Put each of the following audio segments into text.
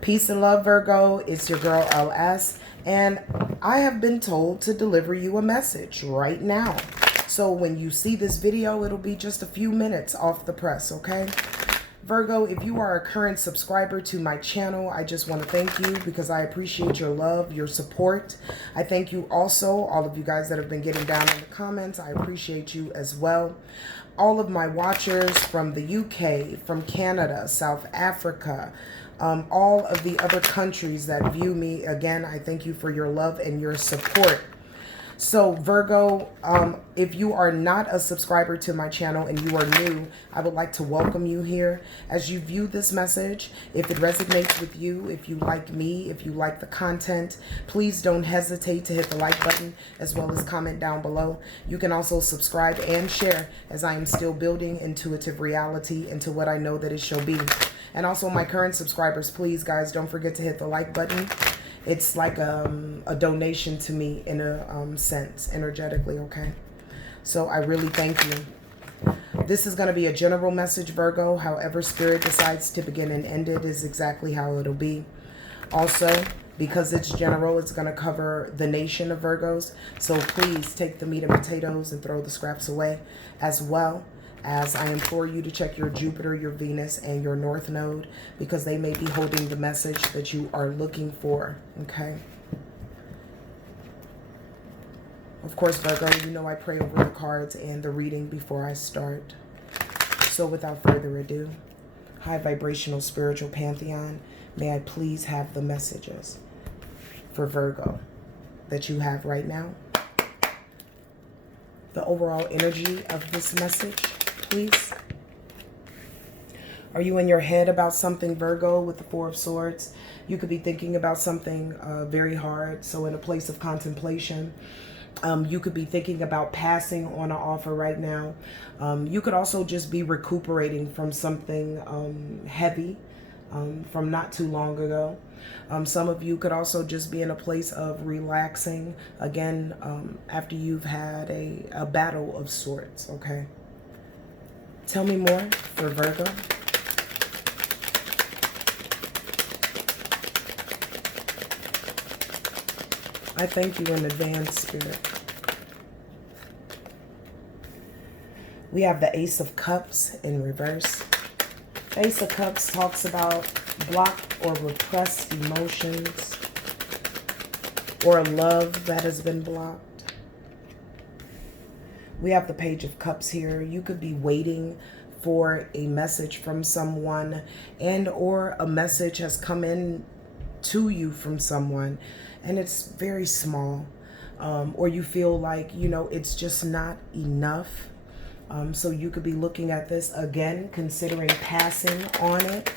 Peace and love, Virgo. It's your girl, LS. And I have been told to deliver you a message right now. So when you see this video, it'll be just a few minutes off the press, okay? Virgo, if you are a current subscriber to my channel, I just want to thank you because I appreciate your love, your support. I thank you also, all of you guys that have been getting down in the comments. I appreciate you as well. All of my watchers from the UK, from Canada, South Africa, all of the other countries that view me, again, I thank you for your love and your support. So Virgo, if you are not a subscriber to my channel and you are new, I would like to welcome you here. As you view this message, if it resonates with you, if you like me, if you like the content, please don't hesitate to hit the like button as well as comment down below. You can also subscribe and share as I am still building Intuitive Reality into what I know that it shall be. And also my current subscribers, please guys, don't forget to hit the like button. It's like a donation to me in a sense, energetically, okay? So I really thank you. This is going to be a general message, Virgo. However Spirit decides to begin and end it is exactly how it'll be. Also, because it's general, it's going to cover the nation of Virgos. So please take the meat and potatoes and throw the scraps away, as well as I implore you to check your Jupiter, your Venus, and your North Node, because they may be holding the message that you are looking for, okay? Of course, Virgo, you know I pray over the cards and the reading before I start. So without further ado, high vibrational spiritual pantheon, may I please have the messages for Virgo that you have right now? The overall energy of this message, please. Are you in your head about something, Virgo, with the Four of Swords? You could be thinking about something very hard. So in a place of contemplation, you could be thinking about passing on an offer right now. You could also just be recuperating from something heavy from not too long ago. Some of you could also just be in a place of relaxing, again, after you've had a battle of sorts, okay? Tell me more for Virgo. I thank you in advance, Spirit. We have the Ace of Cups in reverse. The Ace of Cups talks about blocked or repressed emotions or love that has been blocked. We have the Page of Cups here. You could be waiting for a message from someone, and or a message has come in to you from someone and it's very small, or you feel like, you know, it's just not enough. So you could be looking at this again, considering passing on it.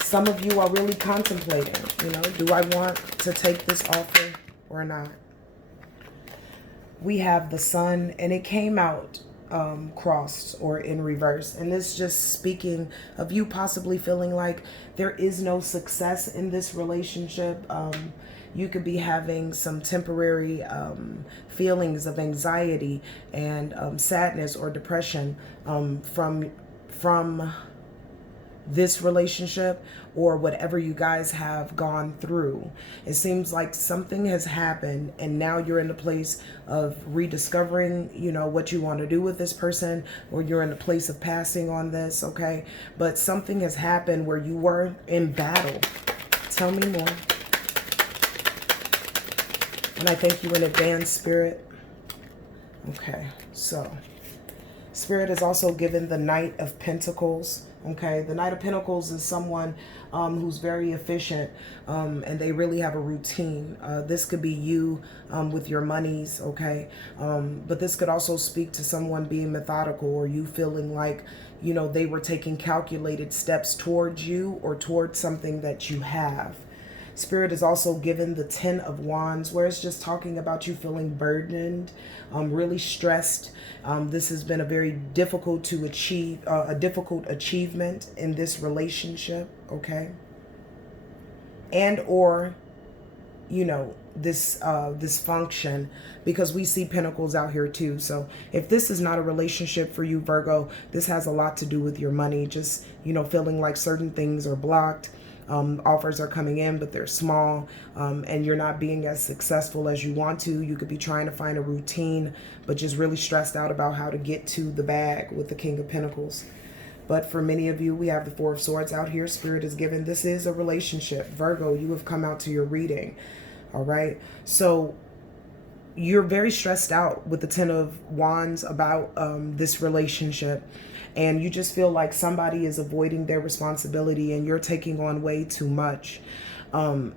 Some of you are really contemplating, you know, do I want to take this offer or not? We have the Sun, and it came out crossed or in reverse. And this just speaking of you possibly feeling like there is no success in this relationship. You could be having some temporary feelings of anxiety and sadness or depression from this relationship or whatever you guys have gone through. It seems like something has happened and now you're in a place of rediscovering, you know, what you want to do with this person, or you're in a place of passing on this, okay? But something has happened where you were in battle. Tell me more. And I thank you in advance, Spirit. Okay, so Spirit is also given the Knight of Pentacles. Okay, the Knight of Pentacles is someone who's very efficient, and they really have a routine. This could be you with your monies, okay? But this could also speak to someone being methodical, or you feeling like, you know, they were taking calculated steps towards you or towards something that you have. Spirit is also given the 10 of Wands, where it's just talking about you feeling burdened, really stressed. This has been a very difficult to achieve, a difficult achievement in this relationship, okay? And or you know, this dysfunction, because we see pentacles out here too. So if this is not a relationship for you, Virgo, this has a lot to do with your money. Just, you know, feeling like certain things are blocked. Offers are coming in, but they're small, and you're not being as successful as you want to. You could be trying to find a routine, but just really stressed out about how to get to the bag with the King of Pentacles. But for many of you, we have the Four of Swords out here. Spirit is given. This is a relationship. Virgo, you have come out to your reading. All right. So you're very stressed out with the Ten of Wands about this relationship. And you just feel like somebody is avoiding their responsibility and you're taking on way too much. You're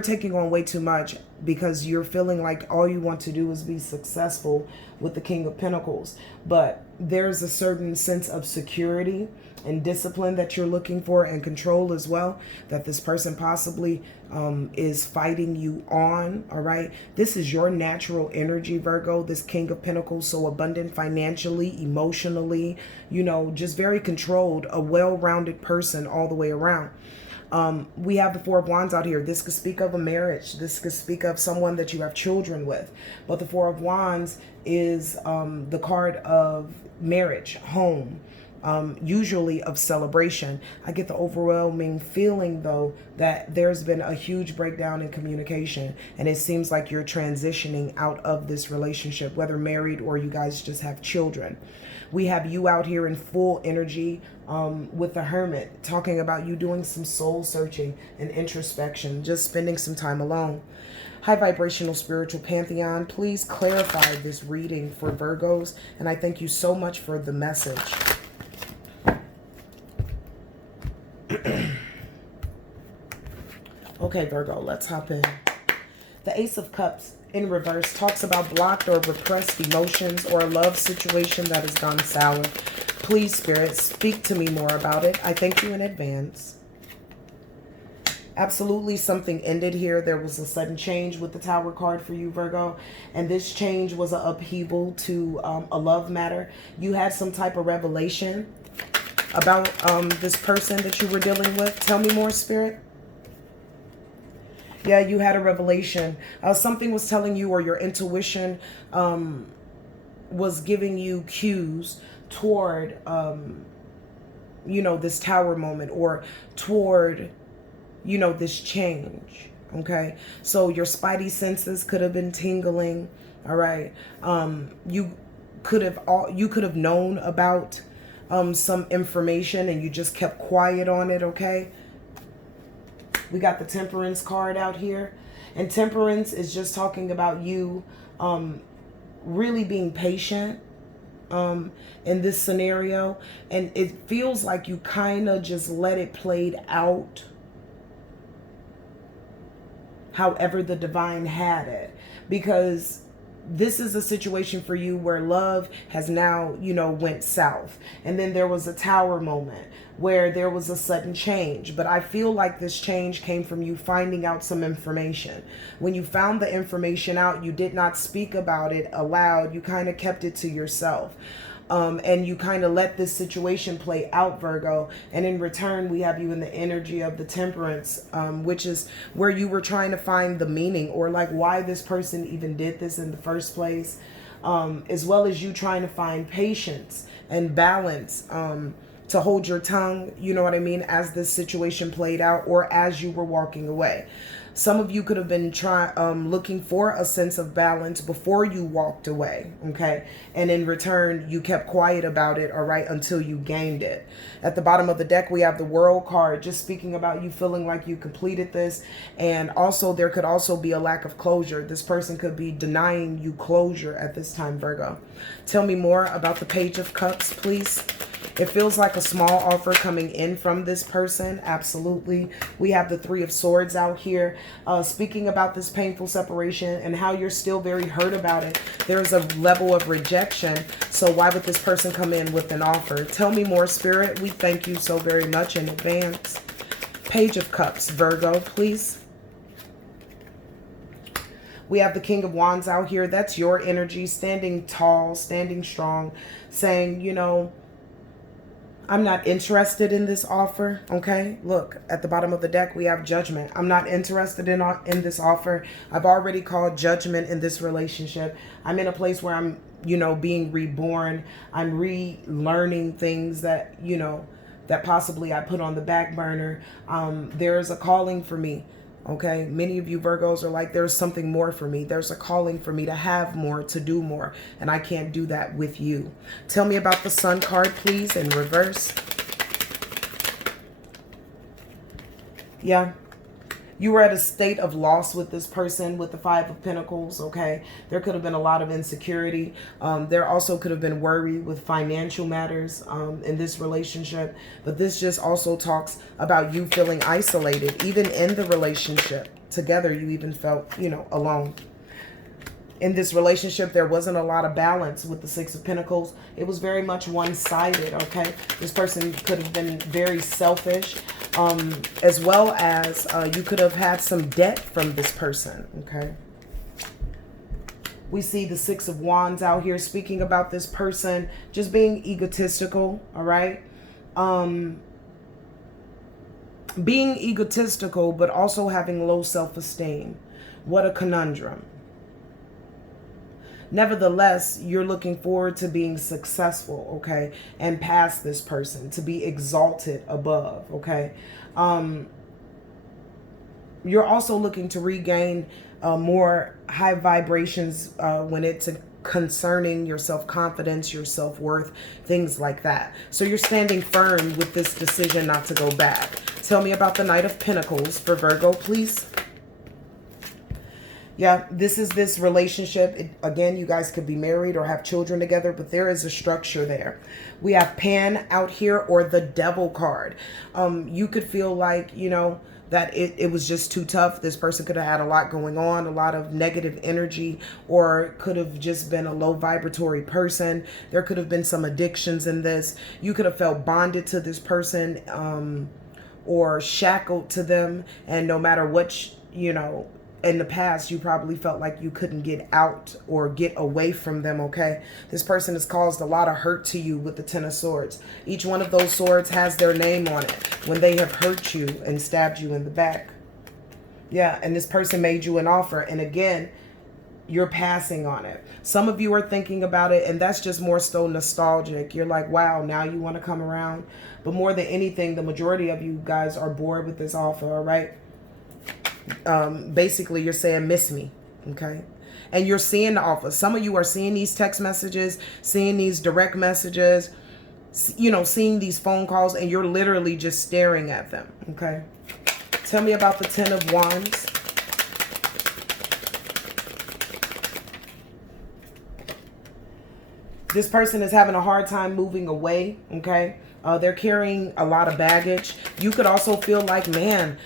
taking on way too much because you're feeling like all you want to do is be successful with the King of Pentacles. But there's a certain sense of security and discipline that you're looking for, and control as well, that this person possibly is fighting you on. All right. This is your natural energy, Virgo, this King of Pentacles. So abundant financially, emotionally, you know, just very controlled, a well-rounded person all the way around. We have the Four of Wands out here. This could speak of a marriage. This could speak of someone that you have children with. But the Four of Wands is the card of marriage, home, usually of celebration. I get the overwhelming feeling, though, that there's been a huge breakdown in communication. And it seems like you're transitioning out of this relationship, whether married or you guys just have children. We have you out here in full energy with the Hermit, talking about you doing some soul searching and introspection, just spending some time alone. High vibrational spiritual pantheon, please clarify this reading for Virgos. And I thank you so much for the message. Okay, Virgo, let's hop in. The Ace of Cups in reverse talks about blocked or repressed emotions or a love situation that has gone sour. Please, Spirit, speak to me more about it. I thank you in advance. Absolutely, something ended here. There was a sudden change with the Tower card for you, Virgo. And this change was an upheaval to a love matter. You had some type of revelation about this person that you were dealing with. Tell me more, Spirit. Yeah, you had a revelation. Something was telling you, or your intuition was giving you cues toward, you know, this Tower moment, or toward, you know, this change. Okay. So your spidey senses could have been tingling. All right. You could have known about some information and you just kept quiet on it. Okay. We got the Temperance card out here, and Temperance is just talking about you really being patient in this scenario. And it feels like you kind of just let it played out however the divine had it, because this is a situation for you where love has now, you know, went south. And then there was a Tower moment where there was a sudden change. But I feel like this change came from you finding out some information. When you found the information out, you did not speak about it aloud. You kind of kept it to yourself. And you kind of let this situation play out, Virgo. And in return, we have you in the energy of the Temperance, which is where you were trying to find the meaning, or like why this person even did this in the first place, as well as you trying to find patience and balance to hold your tongue, you know what I mean, as this situation played out, or as you were walking away. Some of you could have been looking for a sense of balance before you walked away, okay? And in return, you kept quiet about it, all right, until you gained it. At the bottom of the deck, we have the World card, just speaking about you feeling like you completed this. And also, there could also be a lack of closure. This person could be denying you closure at this time, Virgo. Tell me more about the Page of Cups, please. It feels like a small offer coming in from this person. Absolutely. We have the Three of Swords out here, speaking about this painful separation and how you're still very hurt about it. There's a level of rejection. So why would this person come in with an offer? Tell me more, Spirit. We thank you so very much in advance. Page of Cups, Virgo, please. We have the King of Wands out here. That's your energy, standing tall, standing strong, saying, you know, I'm not interested in this offer, okay? Look, at the bottom of the deck, we have Judgment. I'm not interested in this offer. I've already called judgment in this relationship. I'm in a place where I'm, being reborn. I'm relearning things that, that possibly I put on the back burner. There's a calling for me. Okay, many of you Virgos are like, there's something more for me. There's a calling for me to have more, to do more. And I can't do that with you. Tell me about the Sun card, please, in reverse. Yeah. You were at a state of loss with this person with the Five of Pentacles, okay? There could have been a lot of insecurity. There also could have been worry with financial matters in this relationship. But this just also talks about you feeling isolated. Even in the relationship together, you even felt, alone. In this relationship, there wasn't a lot of balance with the Six of Pentacles. It was very much one-sided, okay? This person could have been very selfish, as well as you could have had some debt from this person, okay? We see the Six of Wands out here speaking about this person just being egotistical, all right? Being egotistical, but also having low self-esteem. What a conundrum. Nevertheless, you're looking forward to being successful, okay? And past this person, to be exalted above, okay? You're also looking to regain more high vibrations when it's concerning your self-confidence, your self-worth, things like that. So you're standing firm with this decision not to go back. Tell me about the Knight of Pentacles for Virgo, please. Yeah, this is this relationship. Again, you guys could be married or have children together, but there is a structure there. We have Pan out here, or the Devil card. You could feel like, that it was just too tough. This person could have had a lot going on, a lot of negative energy, or could have just been a low vibratory person. There could have been some addictions in this. You could have felt bonded to this person or shackled to them. And no matter what, in the past, you probably felt like you couldn't get out or get away from them, okay? This person has caused a lot of hurt to you with the Ten of Swords. Each one of those swords has their name on it when they have hurt you and stabbed you in the back. Yeah, and this person made you an offer. And again, you're passing on it. Some of you are thinking about it, and that's just more so nostalgic. You're like, wow, now you want to come around. But more than anything, the majority of you guys are bored with this offer, all right? Basically you're saying miss me, okay? And you're seeing the offer. Some of you are seeing these text messages, seeing these direct messages, seeing these phone calls, and you're literally just staring at them, okay? Tell me about the Ten of Wands. This person is having a hard time moving away, okay? They're carrying a lot of baggage. You could also feel like, man,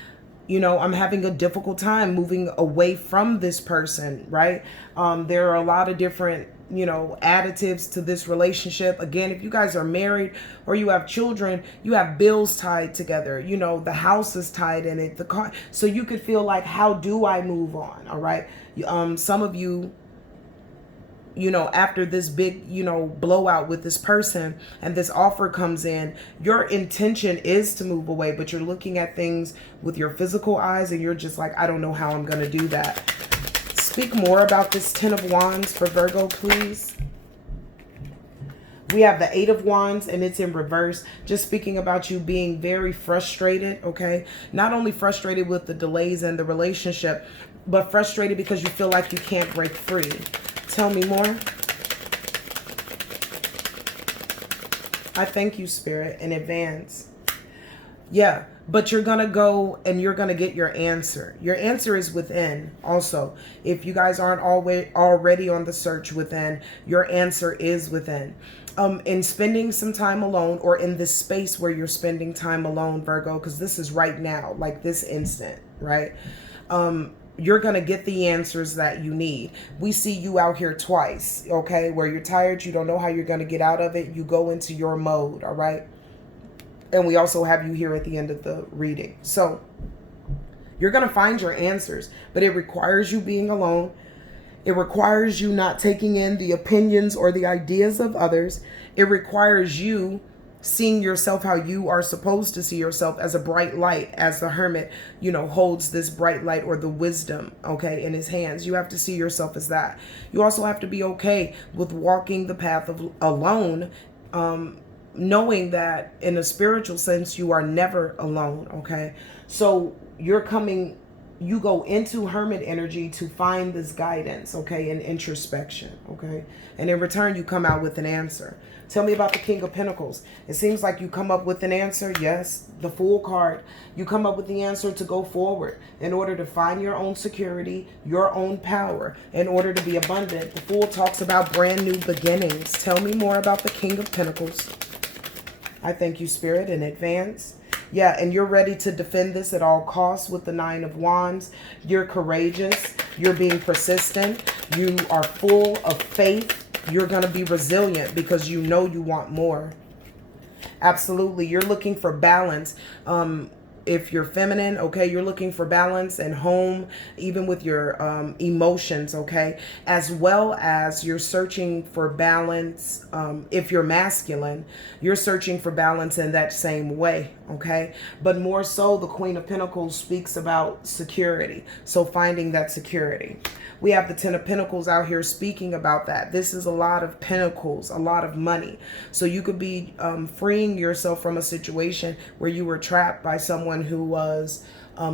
I'm having a difficult time moving away from this person, right? There are a lot of different, additives to this relationship. Again, if you guys are married or you have children, you have bills tied together. The house is tied in it, the car. So you could feel like, how do I move on? All right. Some of you, after this big, blowout with this person and this offer comes in, your intention is to move away, but you're looking at things with your physical eyes and you're just like, I don't know how I'm going to do that. Speak more about this Ten of Wands for Virgo, please. We have the Eight of Wands and it's in reverse, just speaking about you being very frustrated, okay? Not only frustrated with the delays in the relationship, but frustrated because you feel like you can't break free. Tell me more. I thank you, Spirit, in advance. Yeah, but you're going to go and you're going to get your answer. Your answer is within also. If you guys aren't already on the search within, your answer is within. In spending some time alone, or in this space where you're spending time alone, Virgo, because this is right now, like this instant, right? You're going to get the answers that you need. We see you out here twice, okay? Where you're tired, you don't know how you're going to get out of it. You go into your mode, all right? And we also have you here at the end of the reading. So you're going to find your answers, but it requires you being alone. It requires you not taking in the opinions or the ideas of others. It requires you seeing yourself how you are supposed to see yourself, as a bright light, as the hermit, you know, holds this bright light or the wisdom, okay, in his hands. You have to see yourself as that. You also have to be okay with walking the path of alone, knowing that in a spiritual sense, you are never alone, okay? So you go into hermit energy to find this guidance, okay, and introspection, okay? And in return, you come out with an answer. Tell me about the King of Pentacles. It seems like you come up with an answer. Yes, the Fool card. You come up with the answer to go forward in order to find your own security, your own power, in order to be abundant. The Fool talks about brand new beginnings. Tell me more about the King of Pentacles. I thank you, Spirit, in advance. Yeah, and you're ready to defend this at all costs with the Nine of Wands. You're courageous. You're being persistent. You are full of faith. You're going to be resilient because you know you want more. Absolutely. You're looking for balance. If you're feminine, okay, you're looking for balance and home, even with your emotions, okay, as well as you're searching for balance. If you're masculine, you're searching for balance in that same way, okay, but more so the Queen of Pentacles speaks about security, so finding that security. We have the Ten of Pentacles out here speaking about that. This is a lot of pentacles, a lot of money. So you could be freeing yourself from a situation where you were trapped by someone who was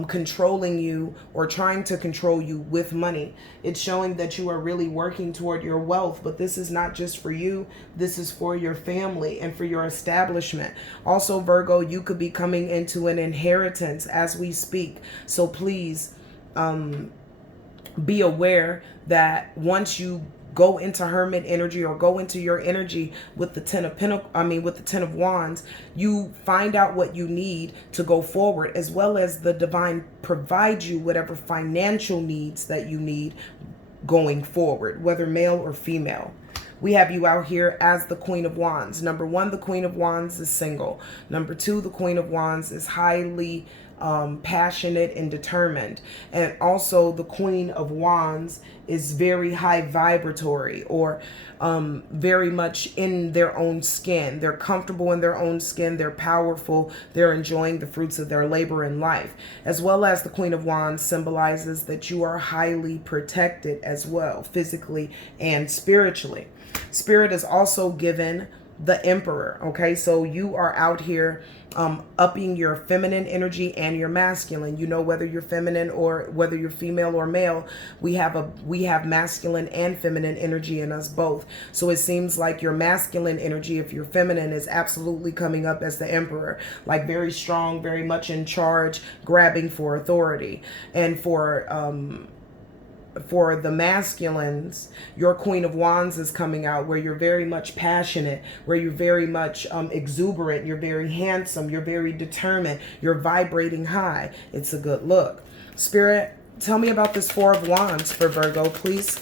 controlling you or trying to control you with money. It's showing that you are really working toward your wealth, but this is not just for you. This is for your family and for your establishment. Also, Virgo, you could be coming into an inheritance as we speak. So please, be aware that once you go into hermit energy or go into your energy with the Ten of Pentacles, with the Ten of Wands, you find out what you need to go forward, as well as the divine provides you whatever financial needs that you need going forward, whether male or female. We have you out here as the Queen of Wands. Number one, the Queen of Wands is single. Number two, the Queen of Wands is highly passionate and determined. And also the Queen of Wands is very high vibratory, or very much in their own skin. They're comfortable in their own skin. They're powerful. They're enjoying the fruits of their labor in life. As well as the Queen of Wands symbolizes that you are highly protected as well, physically and spiritually. Spirit is also given the Emperor, okay? So you are out here upping your feminine energy and your masculine. You know, whether you're feminine or whether you're female or male, we have masculine and feminine energy in us both. So it seems like your masculine energy, if you're feminine, is absolutely coming up as the Emperor, like very strong, very much in charge, grabbing for authority. And for the masculines, your Queen of Wands is coming out, where you're very much passionate, where you're very much exuberant, you're very handsome, you're very determined, you're vibrating high. It's a good look. Spirit, tell me about this Four of Wands for Virgo, please.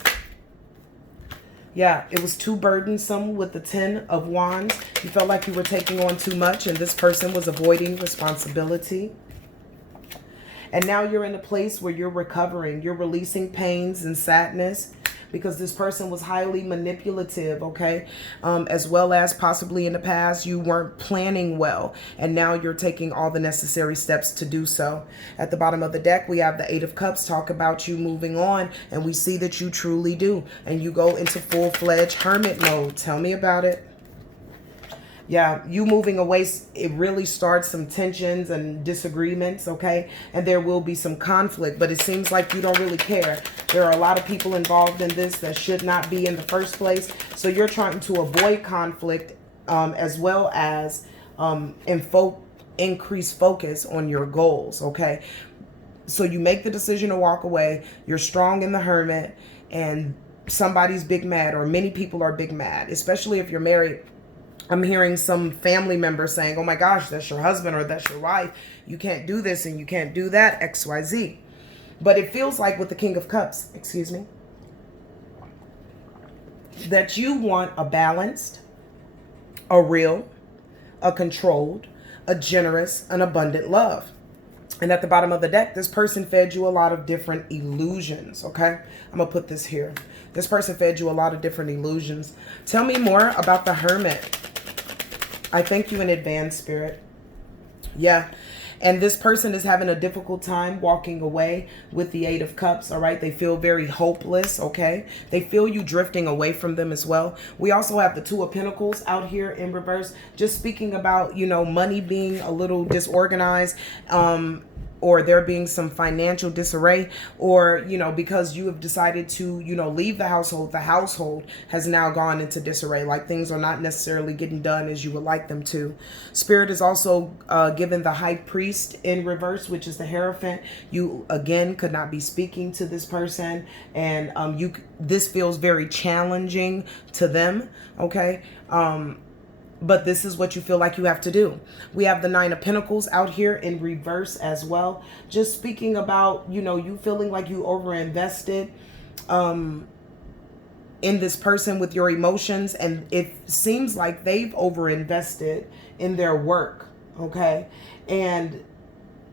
Yeah, it was too burdensome with the Ten of Wands. You felt like you were taking on too much and this person was avoiding responsibility. And now you're in a place where you're recovering. You're releasing pains and sadness because this person was highly manipulative, okay? As well as possibly in the past, you weren't planning well. And now you're taking all the necessary steps to do so. At the bottom of the deck, we have the Eight of Cups talk about you moving on. And we see that you truly do. And you go into full-fledged hermit mode. Tell me about it. Yeah, you moving away, it really starts some tensions and disagreements, okay? And there will be some conflict, but it seems like you don't really care. There are a lot of people involved in this that should not be in the first place. So you're trying to avoid conflict as well as increase focus on your goals, okay? So you make the decision to walk away. You're strong in the hermit, and somebody's big mad, or many people are big mad, especially if you're married. I'm hearing some family members saying, oh my gosh, that's your husband or that's your wife. You can't do this and you can't do that, XYZ. But it feels like with the King of Cups, excuse me, that you want a balanced, a real, a controlled, a generous, an abundant love. And at the bottom of the deck, this person fed you a lot of different illusions, okay? I'm going to put this here. This person fed you a lot of different illusions. Tell me more about the Hermit. I thank you in advance, Spirit. Yeah. And this person is having a difficult time walking away with the Eight of Cups, all right? They feel very hopeless, okay? They feel you drifting away from them as well. We also have the Two of Pentacles out here in reverse, just speaking about, you know, money being a little disorganized, or there being some financial disarray, or, you know, because you have decided to, you know, leave the household has now gone into disarray. Like things are not necessarily getting done as you would like them to. Spirit is also given the High Priest in reverse, which is the Hierophant. You, again, could not be speaking to this person, and this feels very challenging to them, okay? But this is what you feel like you have to do. We have the Nine of Pentacles out here in reverse as well. Just speaking about, you know, you feeling like you overinvested in this person with your emotions. And it seems like they've overinvested in their work, okay? And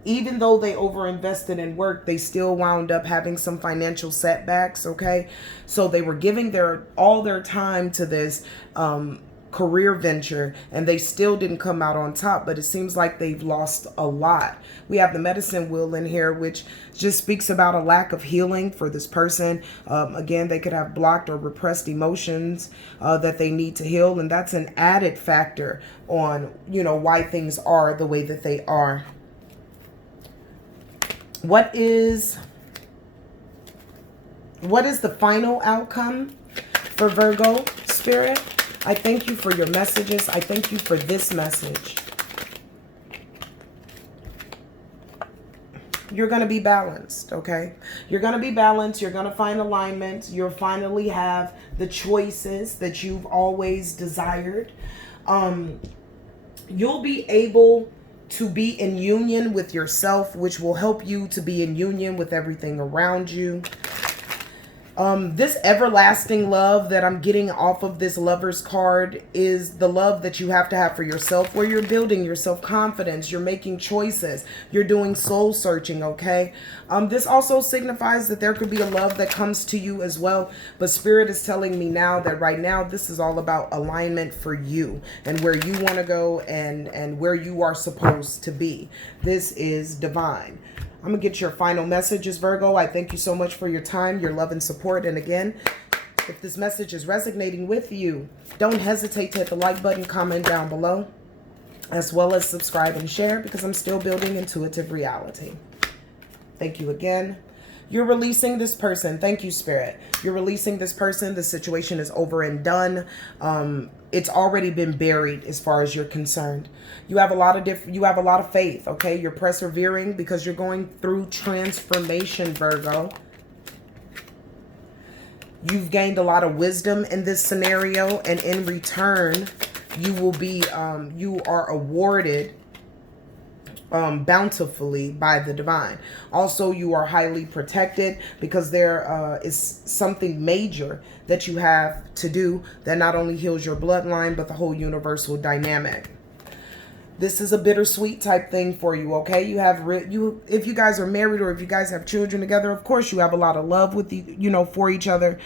even though they overinvested in work, they still wound up having some financial setbacks, okay? So they were giving all their time to this career venture, and they still didn't come out on top, but it seems like they've lost a lot. We have the Medicine Wheel in here, which just speaks about a lack of healing for this person. Again, they could have blocked or repressed emotions that they need to heal, and that's an added factor on, you know, why things are the way that they are. What is the final outcome for Virgo, Spirit? I thank you for your messages. I thank you for this message. You're going to be balanced, okay? You're going to be balanced. You're going to find alignment. You'll finally have the choices that you've always desired. You'll be able to be in union with yourself, which will help you to be in union with everything around you. This everlasting love that I'm getting off of this Lover's card is the love that you have to have for yourself, where you're building your self-confidence, you're making choices, you're doing soul searching, okay? This also signifies that there could be a love that comes to you as well, but Spirit is telling me now that right now this is all about alignment for you and where you want to go and where you are supposed to be. This is divine. I'm going to get your final messages, Virgo. I thank you so much for your time, your love and support. And again, if this message is resonating with you, don't hesitate to hit the like button, comment down below, as well as subscribe and share, because I'm still building Intuitive Reality. Thank you again. You're releasing this person. Thank you, Spirit. You're releasing this person. The situation is over and done. It's already been buried as far as you're concerned. You have a lot of faith, okay? You're persevering because you're going through transformation, Virgo. You've gained a lot of wisdom in this scenario, and in return, you will be you are awarded bountifully by the divine. Also, you are highly protected because there is something major that you have to do that not only heals your bloodline, but the whole universal dynamic. This is a bittersweet type thing for you, okay? You have if you guys are married or if you guys have children together, of course you have a lot of love with for each other.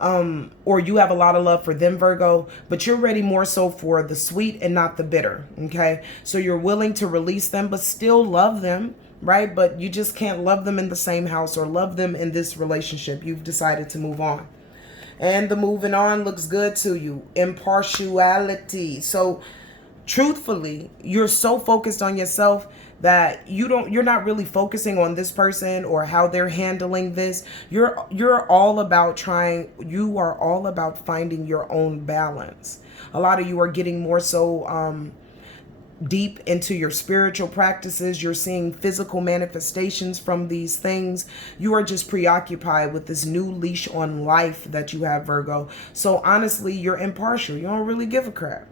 Or you have a lot of love for them, Virgo, but you're ready more so for the sweet and not the bitter, okay? So you're willing to release them, but still love them, right? But you just can't love them in the same house or love them in this relationship. You've decided to move on. And the moving on looks good to you. Impartiality. So truthfully, you're so focused on yourself that you're not really focusing on this person or how they're handling this. You're all about finding your own balance. A lot of you are getting more so deep into your spiritual practices. You're seeing physical manifestations from these things. You are just preoccupied with this new leash on life that you have, Virgo. So honestly, you're impartial. You don't really give a crap.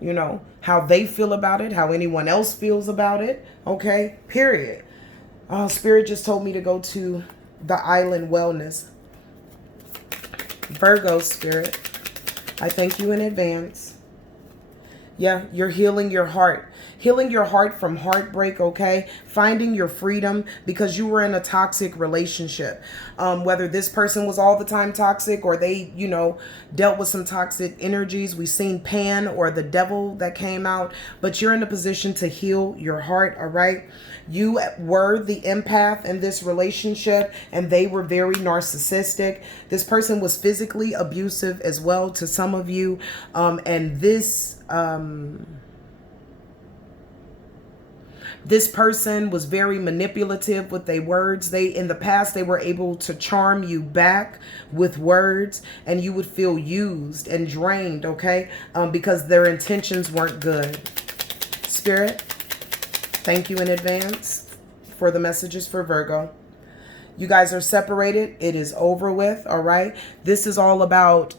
You know, how they feel about it, how anyone else feels about it. Okay, period. Spirit just told me to go to the Island Wellness. Virgo, Spirit, I thank you in advance. Yeah, you're healing your heart. Healing your heart from heartbreak, okay? Finding your freedom because you were in a toxic relationship. Whether this person was all the time toxic or they, dealt with some toxic energies. We've seen Pan or the devil that came out. But you're in a position to heal your heart, all right? You were the empath in this relationship and they were very narcissistic. This person was physically abusive as well to some of you. And this person was very manipulative with their words. In the past, they were able to charm you back with words and you would feel used and drained, okay? Because their intentions weren't good. Spirit, thank you in advance for the messages for Virgo. You guys are separated. It is over with, all right? This is all about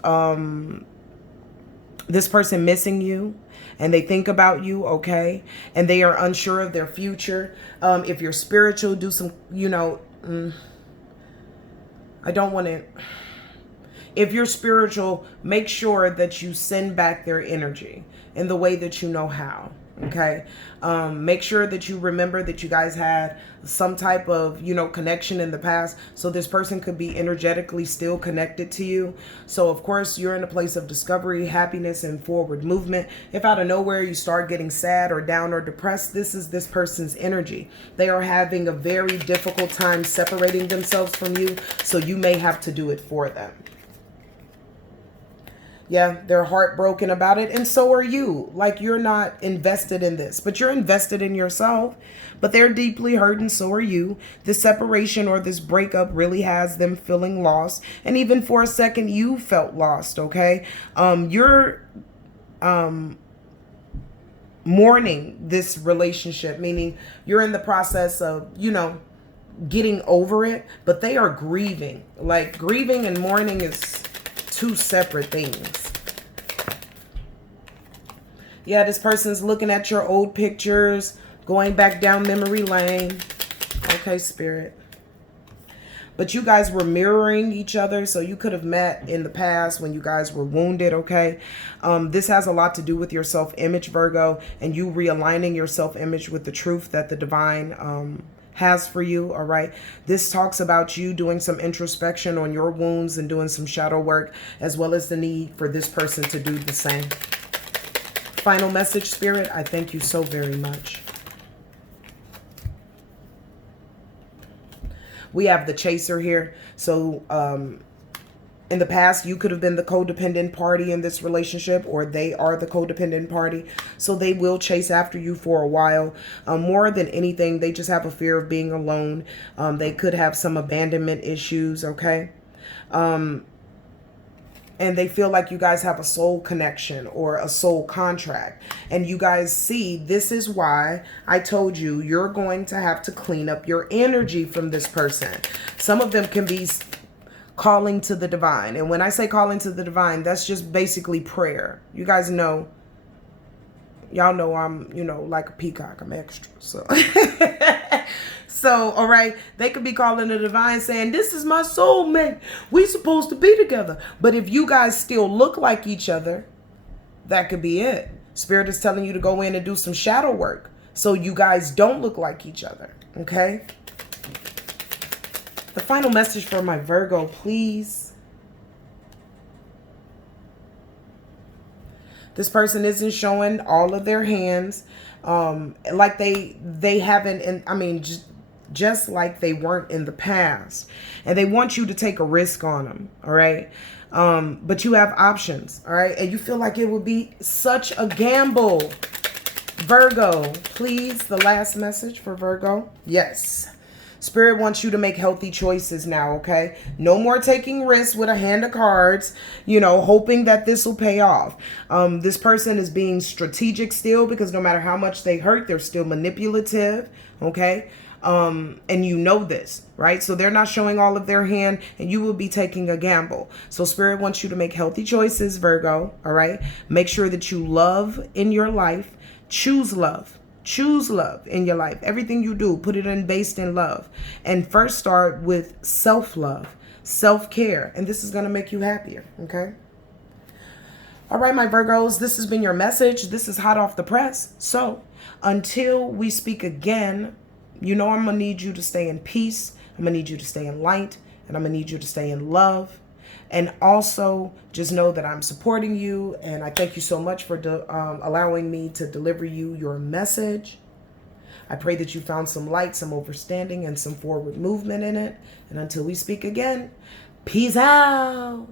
this person missing you and they think about you, okay? And they are unsure of their future. If you're spiritual, do some, I don't want to. If you're spiritual, make sure that you send back their energy in the way that you know how. Okay. Make sure that you remember that you guys had some type of, connection in the past. So this person could be energetically still connected to you. So of course you're in a place of discovery, happiness, and forward movement. If out of nowhere you start getting sad or down or depressed, this is this person's energy. They are having a very difficult time separating themselves from you. So you may have to do it for them. Yeah, they're heartbroken about it. And so are you. Like, you're not invested in this, but you're invested in yourself. But they're deeply hurt and so are you. This separation or this breakup really has them feeling lost. And even for a second, you felt lost, okay? You're mourning this relationship, meaning you're in the process of, getting over it. But they are grieving. Like, grieving and mourning is two separate things. Yeah, this person's looking at your old pictures, going back down memory lane. Okay, Spirit. But you guys were mirroring each other, so you could have met in the past when you guys were wounded, okay? This has a lot to do with your self-image, Virgo, and you realigning your self-image with the truth that the divine has for you, all right? This talks about you doing some introspection on your wounds and doing some shadow work, as well as the need for this person to do the same. Final message, Spirit, I thank you so very much. We have the Chaser here. So in the past, you could have been the codependent party in this relationship, or they are the codependent party. So they will chase after you for a while. More than anything, they just have a fear of being alone. They could have some abandonment issues, okay? And they feel like you guys have a soul connection or a soul contract. And you guys see, this is why I told you, you're going to have to clean up your energy from this person. Some of them can be calling to the divine. And when I say calling to the divine, that's just basically prayer. You guys know, y'all know I'm, like a peacock. I'm extra. So, all right, they could be calling the divine saying, this is my soulmate. We supposed to be together. But if you guys still look like each other, that could be it. Spirit is telling you to go in and do some shadow work so you guys don't look like each other. Okay? The final message for my Virgo, please. This person isn't showing all of their hands. Like they haven't, and just like they weren't in the past. And they want you to take a risk on them, all right? But you have options, all right? And you feel like it would be such a gamble. Virgo, please, the last message for Virgo. Yes. Spirit wants you to make healthy choices now, okay? No more taking risks with a hand of cards, hoping that this will pay off. This person is being strategic still because no matter how much they hurt, they're still manipulative, okay? And you know this, right? So they're not showing all of their hand and you will be taking a gamble. So Spirit wants you to make healthy choices, Virgo, all right? Make sure that you love in your life. Choose love. Choose love in your life. Everything you do, put it in based in love. And first start with self-love, self-care. And this is going to make you happier, okay? All right, my Virgos, this has been your message. This is hot off the press. So until we speak again, you know I'm going to need you to stay in peace. I'm going to need you to stay in light. And I'm going to need you to stay in love. And also just know that I'm supporting you. And I thank you so much for allowing me to deliver you your message. I pray that you found some light, some understanding, and some forward movement in it. And until we speak again, peace out.